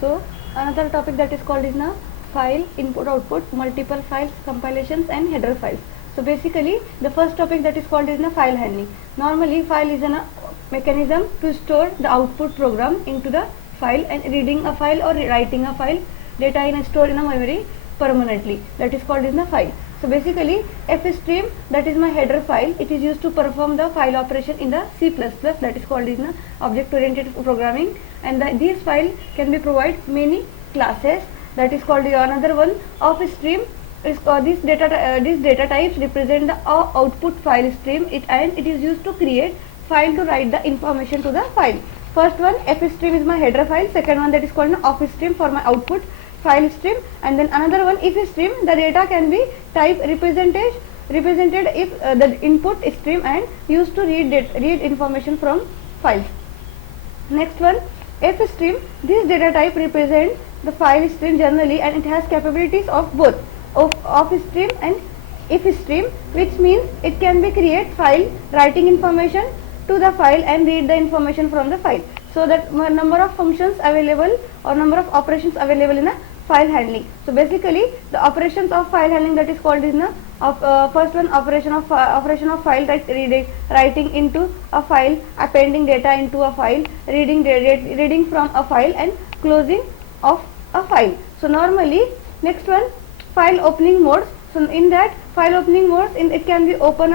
So another topic that is called is now file input output, multiple files, compilations and header files. So basically the first topic that is called is now file handling. Normally file is a mechanism to store the output program into the file, and reading a file or writing a file data in a store in a memory permanently, that is called is the file. So basically fstream, that is my header file, it is used to perform the file operation in the C++, that is called is the object oriented programming, and this file can be provide many classes, that is called another one of stream. Is these data types represent the output file stream, and it is used to create file to write the information to the file. First one fstream is my header file, second one that is called office stream for my output file stream, and then another one if stream, the data can be type represented if the input stream and used to read information from files. Next one f stream, this data type represent the file stream generally, and it has capabilities of both of stream and if stream, which means it can be create file writing information to the file and read the information from the file. So that number of functions available or number of operations available in a file handling. So basically the operations of file handling, that is called is first one operation of file writing into a file, appending data into a file, reading from a file and closing of a file. So normally next one file opening modes. So in that file opening modes, it can be open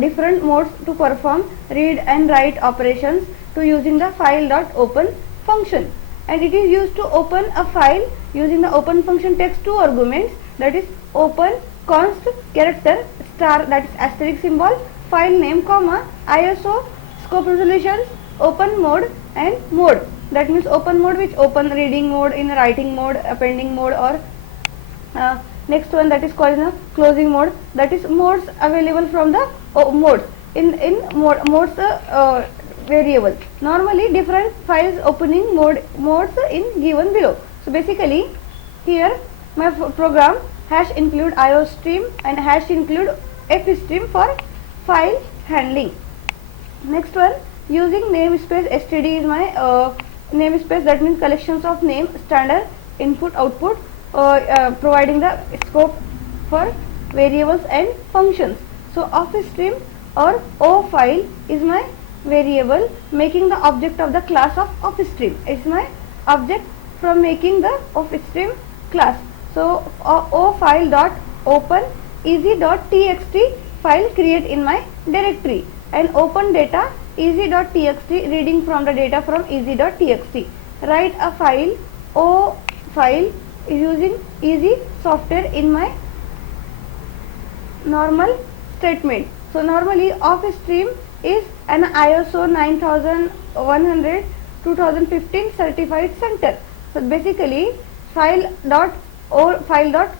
different modes to perform read and write operations to using the file.open function, and it is used to open a file using the open function takes two arguments, that is open const character star, that is asterisk symbol, file name comma ISO, scope resolutions, open mode and mode, that means open mode which open reading mode, in writing mode, appending mode, or next one that is called closing mode, that is modes available from the modes modes variable. Normally different files opening modes in given below. So basically here my program hash include IO stream and hash include F stream for file handling. Next one using namespace std is my namespace, that means collections of name, standard, input, output, providing the scope for variables and functions. So office stream or O file is my variable making the object of the class of office stream. It's my object from making the office stream class. So O file dot open easy.txt file create in my directory, and open data easy.txt reading from the data from easy.txt. Write a file O file using easy software in my normal statement. So normally office stream is an ISO 9100 2015 certified center. So basically file dot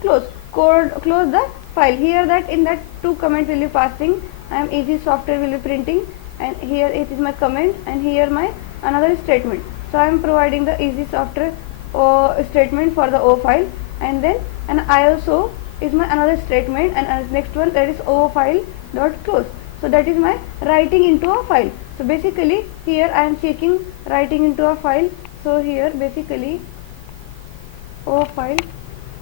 close the file. Here that in that two comment will be passing, I am easy software will be printing, and here it is my comment, and here my another statement. So I am providing the easy software statement for the O file, and then an ISO is my another statement, and next one that is O file dot close. So that is my writing into a file. So basically here I am checking writing into a file. So here basically O file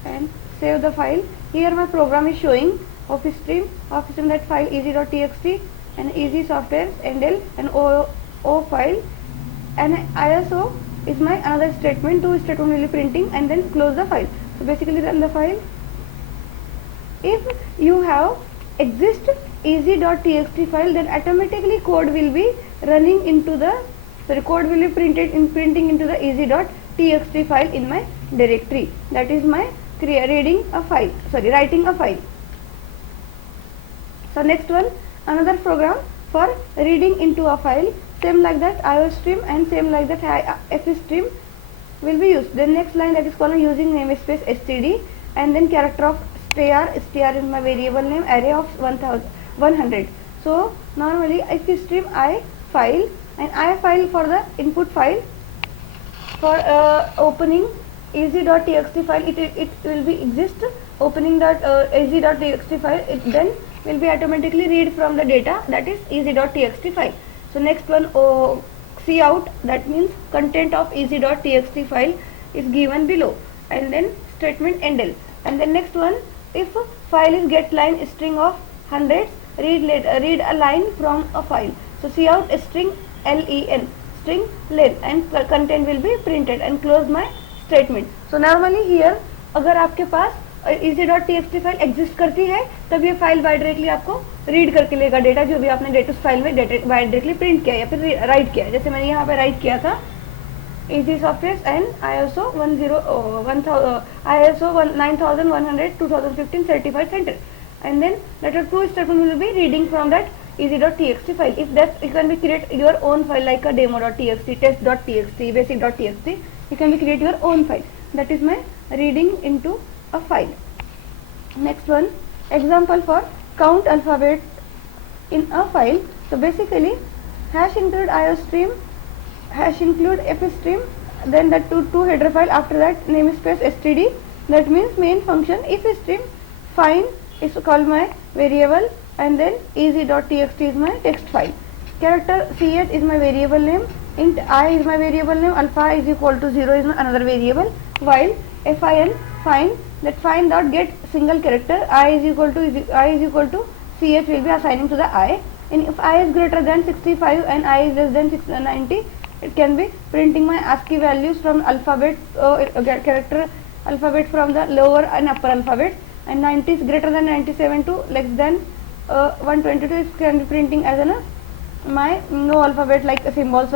and save the file. Here my program is showing office stream that file easy.txt and easy software endl and O file, and ISO is my another statement, two statement will be printing, and then close the file. So basically run the file. If you have exist easy.txt file, then automatically code will be running into the code will be printing into the easy.txt file in my directory. That is my writing a file. So next one another program for reading into a file, same like that IO stream and same like that F stream will be used. Then next line that is called using namespace std, and then character of str is my variable name, array of 100. So normally F stream I file, and I file for the input file for opening easy.txt file, it will be exist opening that easy.txt file, it then will be automatically read from the data, that is easy.txt file. So next one cout, that means content of easy.txt file, is given below, and then statement endl. And then next one, if file is get line string of hundreds, read a line from a file. So cout string len, string len, and content will be printed, and close my statement. So normally here अगर आपके पास easy.txt file exist करती है तब ये file by directly आपको read करके लेगा data, जो भी आपने डेटा उस फाइल में बाय डायरेक्टली प्रिंट किया या फिर राइट किया. जैसे मैंने यहाँ पे राइट किया था easy software and ISO 9100 2015 certified center, and then letter 2 statement will be reading from that easy.txt file. If that, you can be create your own file like a demo.txt, test.txt, basic.txt. You can be create your own file. That is my reading into a file. Next one, example for count alphabet in a file. So basically hash include IOStream, hash include fstream, then the two header file, after that namespace std, that means main function if stream, find is called my variable, and then easy.txt is my text file. Character ch is my variable name, int I is my variable name, alpha is equal to 0 is my another variable, while fin, find, that find dot get single character, I is equal to ch will be assigning to the I, and if I is greater than 65 and I is less than 90, it can be printing my ASCII values from alphabet, character alphabet from the lower and upper alphabet, and 90 is greater than 97 to less than 122 is can be printing as an my no alphabet like symbols,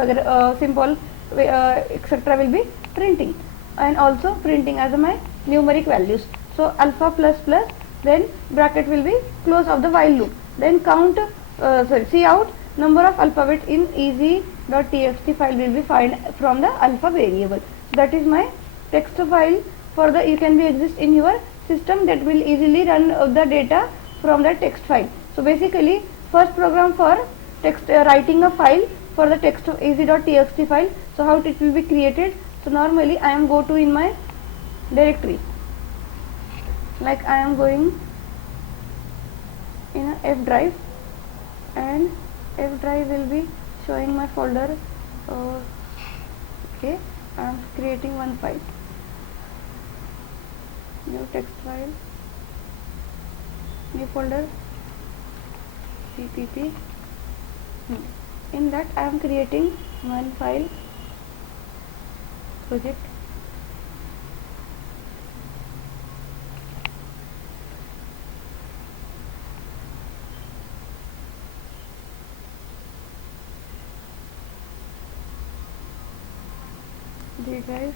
symbol, etc. will be printing, and also printing as my numeric values. So alpha plus plus, then bracket will be close of the while loop, then count cout number of alphabet in easy.txt file will be find from the alpha variable. That is my text file for the, you can be exist in your system that will easily run the data from the text file. So basically first program for text writing a file for the text of easy.txt file. So how it will be created? So normally I am go to in my directory, like I am going in a F drive, and F drive will be showing my folder. Okay, I am creating one file, new text file, new folder, cpp. In that I am creating one file, project, D drive,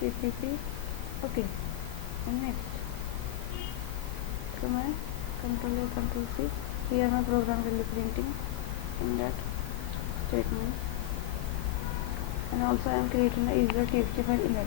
cpp. Okay, and next, so my control A, control C, here my program will be printing in that statement, and also I am creating a easy.txt file in that.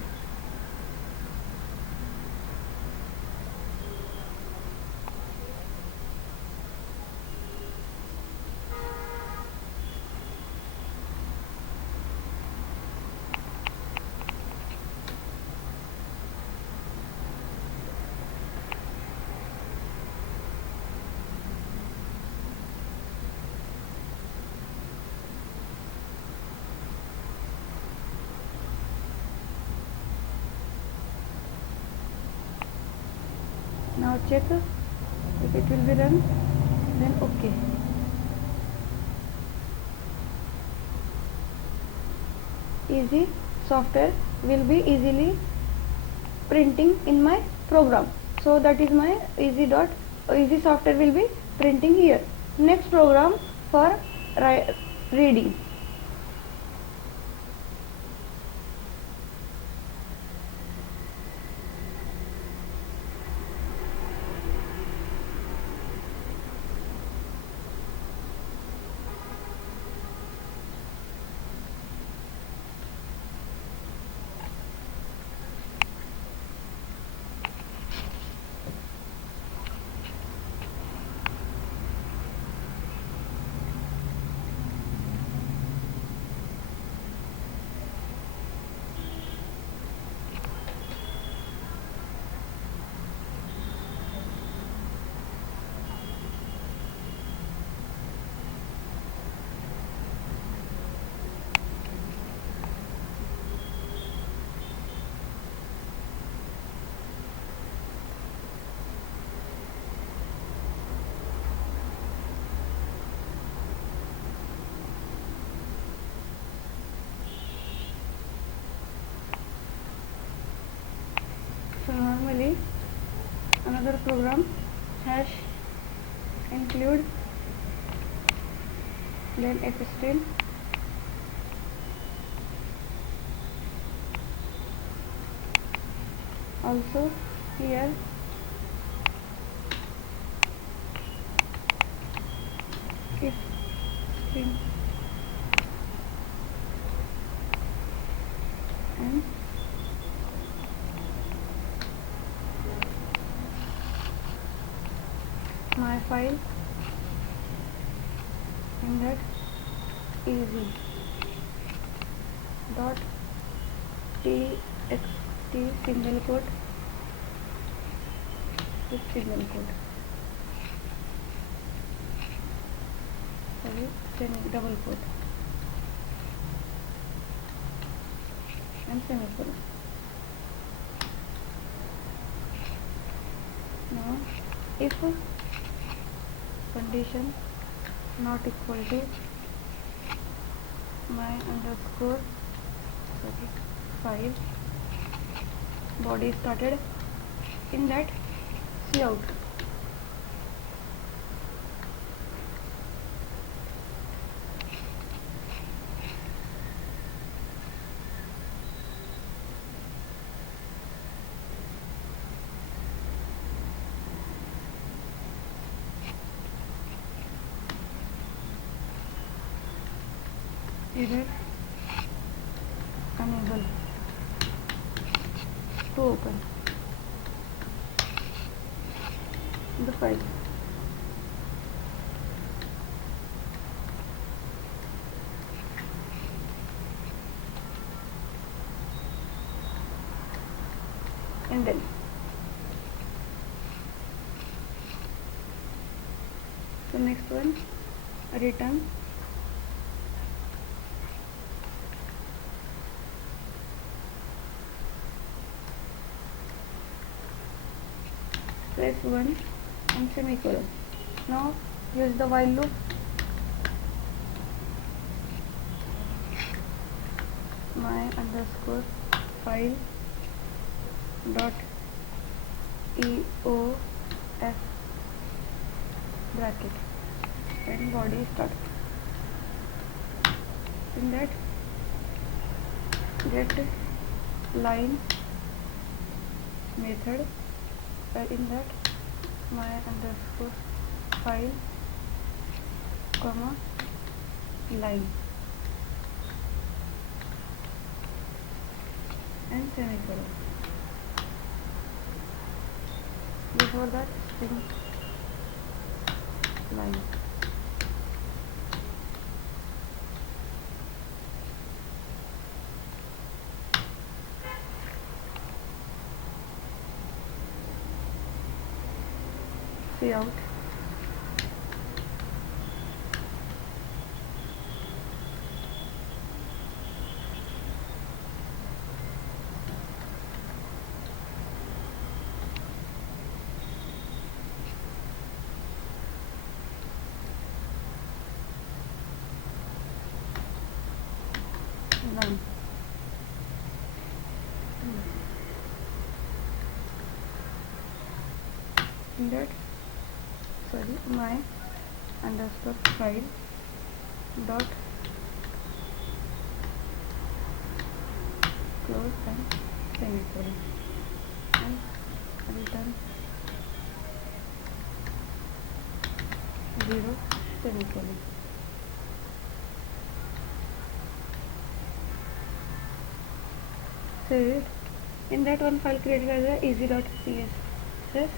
Now check if it will be run, then okay. Easy software will be easily printing in my program. So that is my easy software will be printing here. Next program for reading. our program hash include then f-string also here if string and my file in that easy dot txt single quote with single quote, sorry, double quote and semicolon. Now if condition not equal to my underscore sorry file body started, in that cout error unable to open the file. And then so next one, return press 1 and semicolon. Now use the while loop. My underscore file dot eof bracket and body start. In that get line method, in that my underscore file comma line and semicolon. Before that string line. See out. None. In that sorry my underscore file dot close and semicolon and return 0 semicolon. Save it. In that one file created as a easy.css.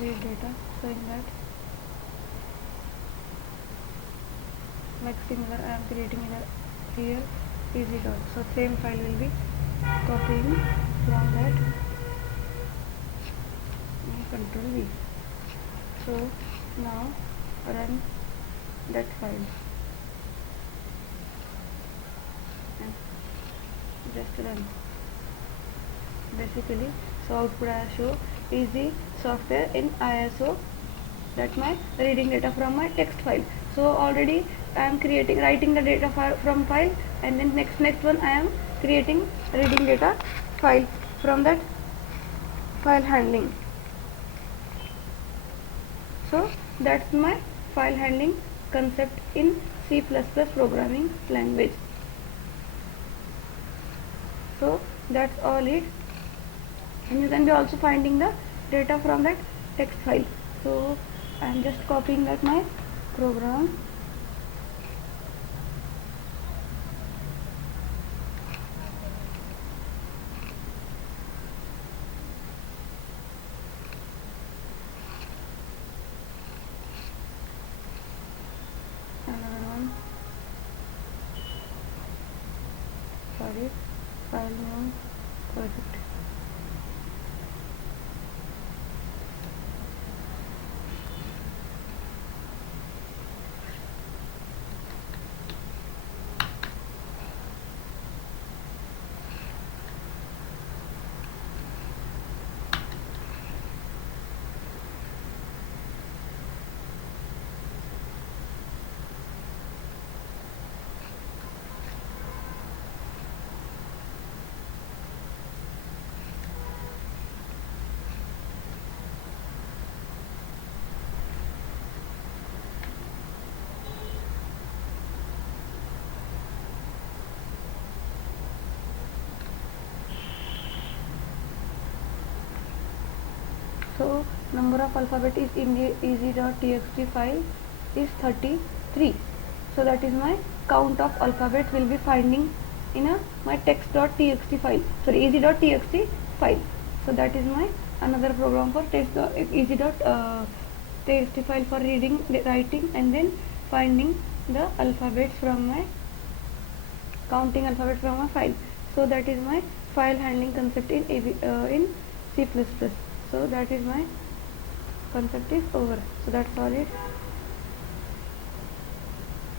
Read data. So in that like similar I am creating in a here easy dot. So same file will be copying from that and control V. So now run that file and just run basically. So output I show easy software in ISO, that my reading data from my text file. So already I am writing the data from file, and then next one I am creating reading data file from that file handling. So that's my file handling concept in C++ programming language. So that's all it. And you can be also finding the data from that text file. So I am just copying that my program. Another one. Sorry, file name project. So number of alphabet is in the easy.txt file is 33. So that is my count of alphabets will be finding in my text.txt file. Sorry, easy.txt file. So that is my another program for easy.txt file for reading, writing, and then finding the alphabets from my counting alphabet from a file. So that is my file handling concept in C++. So that is my concept is over. So that's all it.